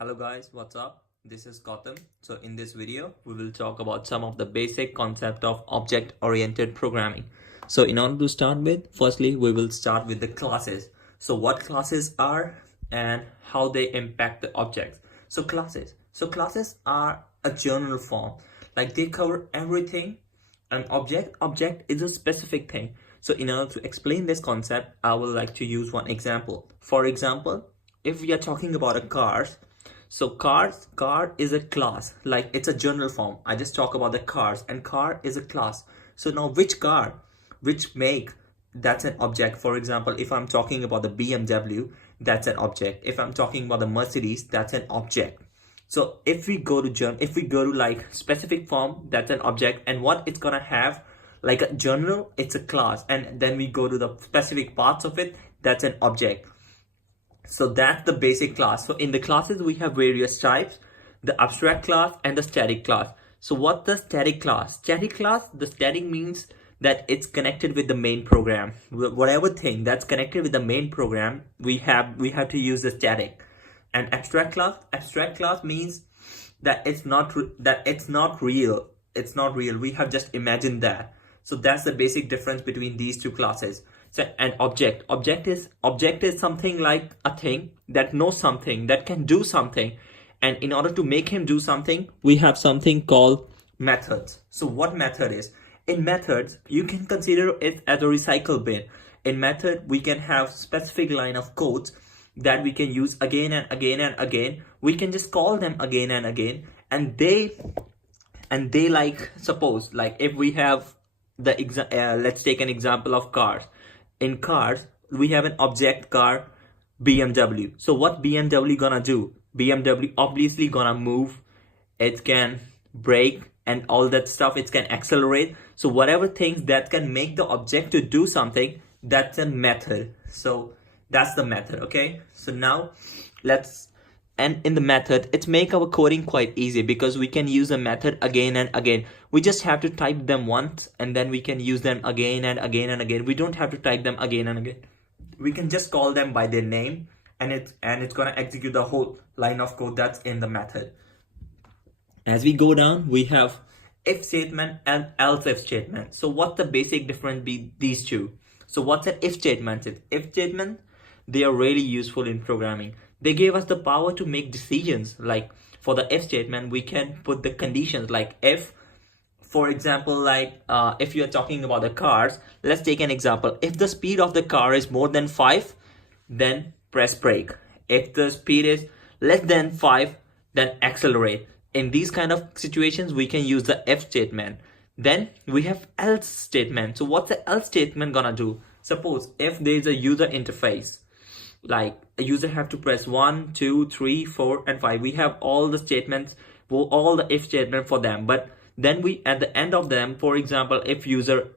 Hello guys, what's up? This is Gautam. So in this video, we will talk about some of the basic concept of object-oriented programming. So in order to start with, firstly, we will start with the classes. So what classes are and how they impact the objects. So classes are a general form. Like they cover everything. An object is a specific thing. So in order to explain this concept, I would like to use one example. For example, if we are talking about a cars, so car is a class, like it's a general form. I just talk about the cars, and car is a class. So now which car, which make, that's an object. For example, if I'm talking about the BMW, that's an object. If I'm talking about the Mercedes, that's an object. So if we go to like specific form, that's an object, and what it's gonna have, like a general, it's a class, and then we go to the specific parts of it, that's an object. So that's the basic class. So in the classes, we have various types, the abstract class and the static class. So what's the static class? The static means that it's connected with the main program. Whatever thing that's connected with the main program, we have to use the static. And abstract class means that it's not real. It's not real. We have just imagined that. So that's the basic difference between these two classes. So an object is something like a thing that knows something, that can do something, and in order to make him do something, we have something called methods. So what method is? In methods, you can consider it as a recycle bin. In method, we can have specific line of codes that we can use again and again and again. We can just call them again and again, and they like, suppose, like if we have the let's take an example of cars. In cars, we have an object car, BMW. So what BMW gonna do? BMW obviously gonna move. It can brake and all that stuff. It can accelerate. So whatever things that can make the object to do something, that's a method. So that's the method, okay? So now and in the method, it's make our coding quite easy because we can use a method again and again. We just have to type them once and then we can use them again and again and again. We don't have to type them again and again. We can just call them by their name, and it's gonna execute the whole line of code that's in the method. As we go down, we have if statement and else if statement. So what's the basic difference between these two? So what's an if statement? If statement, they are really useful in programming. They gave us the power to make decisions. Like for the if statement, we can put the conditions like if, for example, like if you're talking about the cars, let's take an example. If the speed of the car is more than 5, then press brake. If the speed is less than 5, then accelerate. In these kind of situations, we can use the if statement. Then we have else statement. So what's the else statement gonna do? Suppose if there is a user interface, like a user have to press 1, 2, 3, 4, and 5. We have all the statements, all the if statement for them. But then we, at the end of them, for example, if user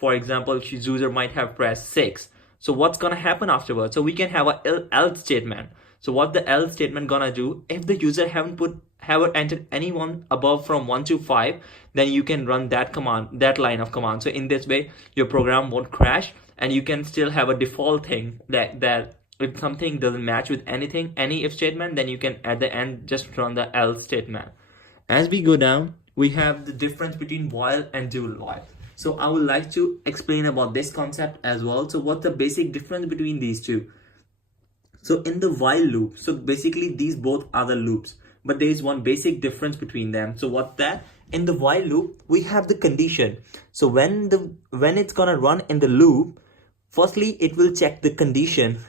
might have pressed 6. So what's gonna happen afterwards? So we can have a else statement. So what the else statement gonna do? If the user haven't entered anyone above from 1 to 5, then you can run that command, that line of command. So in this way, your program won't crash, and you can still have a default thing that if something doesn't match with anything, any if statement, then you can at the end just run the else statement. As we go down, we have the difference between while and do while. So I would like to explain about this concept as well. So what's the basic difference between these two? So in the while loop, so basically these both are the loops, but there is one basic difference between them. So what's that? In the while loop, we have the condition. So when it's gonna run in the loop, firstly it will check the condition.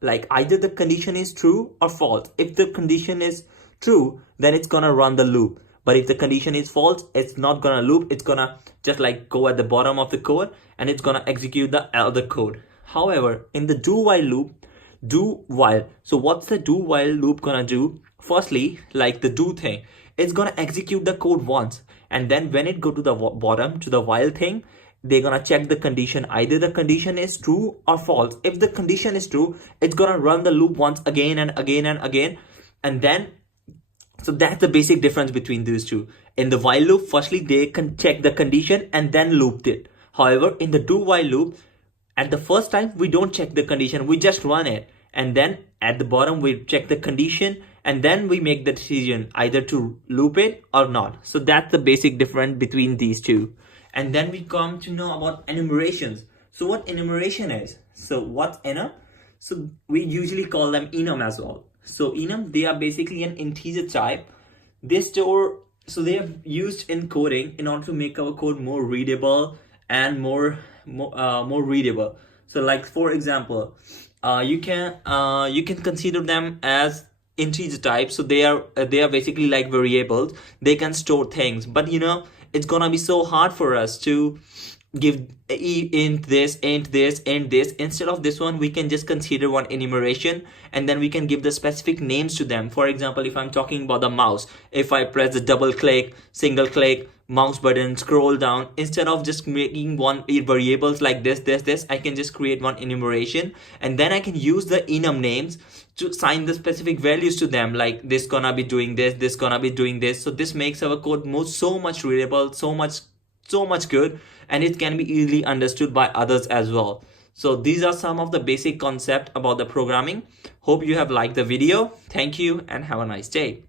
Like either the condition is true or false. If the condition is true, then it's gonna run the loop. But if the condition is false, it's not gonna loop. It's gonna just like go at the bottom of the code and it's gonna execute the other code. However, in the do while. So what's the do while loop gonna do? Firstly, like the do thing, it's gonna execute the code once. And then when it go to the bottom, to the while thing, they're gonna check the condition. Either the condition is true or false. If the condition is true, it's gonna run the loop once again and again and again. And then, so that's the basic difference between these two. In the while loop, firstly, they can check the condition and then loop it. However, in the do while loop, at the first time, we don't check the condition. We just run it. And then at the bottom, we check the condition and then we make the decision either to loop it or not. So that's the basic difference between these two. And then we come to know about enumerations. So what enumeration is? So what's enum? So we usually call them enum as well. So enum, they are basically an integer type. They store, so they are used in coding in order to make our code more readable and more readable. So like for example, you can consider them as integer type. So they are basically like variables. They can store things, but it's gonna be so hard for us to give int this, int this, int this. Instead of this one, we can just consider one enumeration, and then we can give the specific names to them. For example, if I'm talking about the mouse, if I press the double click, single click, mouse button, scroll down, instead of just making one variables like this, I can just create one enumeration, and then I can use the enum names to assign the specific values to them, like this gonna be doing this gonna be doing this. So this makes our code so much readable, so much good, and it can be easily understood by others as well. So these are some of the basic concepts about the programming. Hope you have liked the video. Thank you and have a nice day.